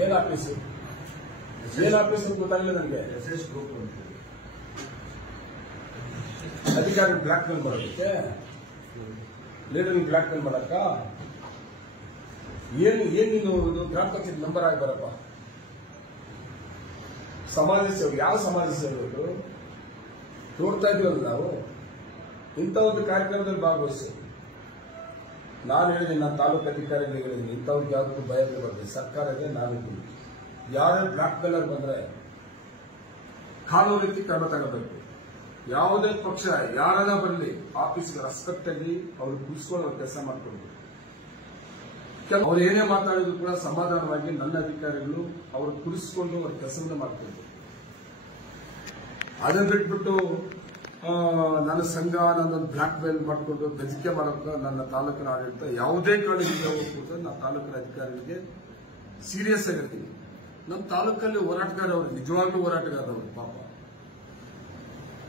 ಏನ್ ಆಫೀಸ್ ಗೊತ್ತಾಗಿಲ್ಲ ನನಗೆ. SS ಗ್ರೂಪ್ ಅಂತ ಅಧಿಕಾರಿ ಬ್ಲಾಕ್ ಮೇಲ್ ಮಾಡೋದಕ್ಕೆ, ಲೀಡರ್ ಬ್ಲಾಕ್ ಮೇಲ್ ಮಾಡಕ್ಕ ಏನು ನೀನು ಗ್ರಾಮ ಪಂಚಾಯತ್ ನಂಬರ್ ಆಗಿ ಬರಪ್ಪ. ಸಮಾಜ ಸೇವೆ, ಯಾವ ಸಮಾಜ ಸೇವೆಗಳು ನೋಡ್ತಾ ಇದೀವಲ್ಲ ನಾವು. ಇಂಥ ಒಂದು ಕಾರ್ಯಕ್ರಮದಲ್ಲಿ ಭಾಗವಹಿಸಿ ನಾನು ಹೇಳಿದ್ದೀನಿ, ನಾನು ತಾಲೂಕು ಅಧಿಕಾರಿಗಳಿಗೆ ಹೇಳಿದ್ದೀನಿ, ಇಂಥವ್ರಿಗೆ ಯಾವ್ದು ಭಯ ಬೀಳಬಾರ್ದು. ಸರ್ಕಾರ ಇದೆ, ನಾನು ಇದ್ದೀನಿ. ಯಾರೇ ಬ್ಲಾಕ್ ಮೇಲರ್ ಬಂದ್ರೆ ಕಾನೂನು ರೀತಿ ಕ್ರಮ ತಗೋಬೇಕು. ಯಾವುದೇ ಪಕ್ಷ ಯಾರನ್ನ ಬರಲಿ ಆಫೀಸ್ಗೆ ರೆಸ್ಪೆಕ್ಟ್ ಆಗಿ ಅವ್ರು ಕೂರಿಸ್ಕೊಂಡು ಅವ್ರ ಕೆಲಸ ಮಾಡ್ಕೊಳ್ಬೇಕು. ಅವ್ರು ಏನೇ ಮಾತಾಡಿದ್ರು ಕೂಡ ಸಮಾಧಾನವಾಗಿ ನನ್ನ ಅಧಿಕಾರಿಗಳು ಅವ್ರು ಕುರಿಸಿಕೊಂಡು ಅವ್ರ ಕೆಲಸವನ್ನ ಮಾಡ್ಕೊಳ್ಬೇಕು. ಅದನ್ನ ಬಿಟ್ಬಿಟ್ಟು ನನ್ನ ಸಂಘ ನನ್ನೊಂದು ಬ್ಲಾಕ್ ಮೇಲ್ ಮಾಡಿಕೊಂಡು ಬೆಜಿಕೆ ಮಾಡೋಕೆ ನನ್ನ ತಾಲೂಕಿನ ಆಡಳಿತ ಯಾವುದೇ ಕಾರಣದಿಂದ ಹೋಗ್ಬಿಟ್ಟು ನನ್ನ ತಾಲೂಕಿನ ಅಧಿಕಾರಿಗಳಿಗೆ ಸೀರಿಯಸ್ ಆಗಿರ್ತೀನಿ. ನಮ್ಮ ತಾಲೂಕಲ್ಲಿ ಹೋರಾಟಗಾರವರು ನಿಜವಾಗ್ಲೂ ಹೋರಾಟಗಾರರವರು, ಪಾಪ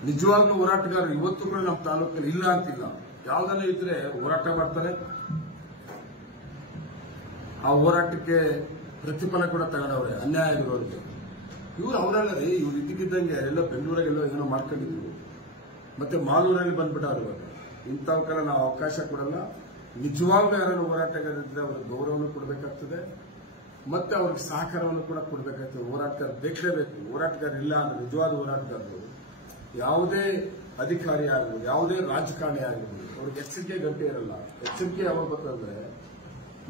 ನಿಜವಾಗ್ಲೂ ಹೋರಾಟಗಾರರು ಇವತ್ತು ಕೂಡ ನಮ್ಮ ತಾಲೂಕಲ್ಲಿ ಇಲ್ಲ ಅಂತಿಲ್ಲ. ಯಾವ್ದನ್ನ ಇದ್ರೆ ಹೋರಾಟ ಮಾಡ್ತಾರೆ, ಆ ಹೋರಾಟಕ್ಕೆ ಪ್ರತಿಫಲ ಕೂಡ ತಗೊಂಡವ್ರೆ ಅನ್ಯಾಯ ಆಗಿರೋರಿಗೆ. ಇವ್ರು ಅವರಲ್ಲದೆ ಇವ್ರು ಇದ್ದಕ್ಕಿದ್ದಂಗೆ ಎಲ್ಲ ಬೆಂಗಳೂರಾಗೆಲ್ಲ ಏನೋ ಮಾಡ್ಕೊಂಡಿದ್ರು, ಮತ್ತೆ ಮಾಲೂರಲ್ಲಿ ಬಂದ್ಬಿಟ್ಟಾರು. ಇವಾಗ ಇಂಥವಕ್ಕೆಲ್ಲ ನಾವು ಅವಕಾಶ ಕೊಡಲ್ಲ. ನಿಜವಾಗ್ಲೂ ಯಾರು ಹೋರಾಟಗಾರರಿದ್ರೆ ಅವ್ರಿಗೆ ಗೌರವವನ್ನು ಕೊಡಬೇಕಾಗ್ತದೆ, ಮತ್ತೆ ಅವ್ರಿಗೆ ಸಹಕಾರವನ್ನು ಕೂಡ ಕೊಡಬೇಕಾಗ್ತದೆ. ಹೋರಾಟಗಾರ ಬೇಕೇ ಬೇಕು. ಹೋರಾಟಗಾರ ಇಲ್ಲ ಅಂದ್ರೆ ನಿಜವಾದ ಹೋರಾಟಗಾರರು ಯಾವುದೇ ಅಧಿಕಾರಿ ಆಗ್ಬೋದು, ಯಾವುದೇ ರಾಜಕಾರಣಿ ಆಗ್ಬೋದು, ಅವ್ರಿಗೆ ಎಚ್ಚರಿಕೆ ಗಂಟೆ ಇರಲ್ಲ. ಎಚ್ಚರಿಕೆ ಯಾವಾಗ ಬರ್ತಂದ್ರೆ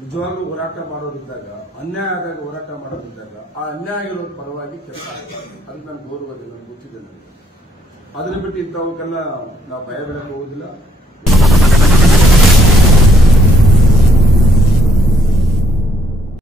ನಿಜವಾಗ್ಲೂ ಹೋರಾಟ ಮಾಡೋದಿದ್ದಾಗ, ಅನ್ಯಾಯ ಆದಾಗ ಹೋರಾಟ ಮಾಡೋದಿದ್ದಾಗ ಆ ಅನ್ಯಾಯ ಆಗಿರೋ ಪರವಾಗಿ ಕೆಲಸ ಆಗ್ತದೆ. ಅದು ನನ್ನ ಗೌರವ, ನನಗೆ ಗೊತ್ತಿದೆ. ನನಗೆ ಅದನ್ನ ಬಿಟ್ಟು ಇಂಥವಕ್ಕೆಲ್ಲ ನಾವು ಭಯ ಬೀಳಕ್ಕೆ ಹೋಗುದಿಲ್ಲ.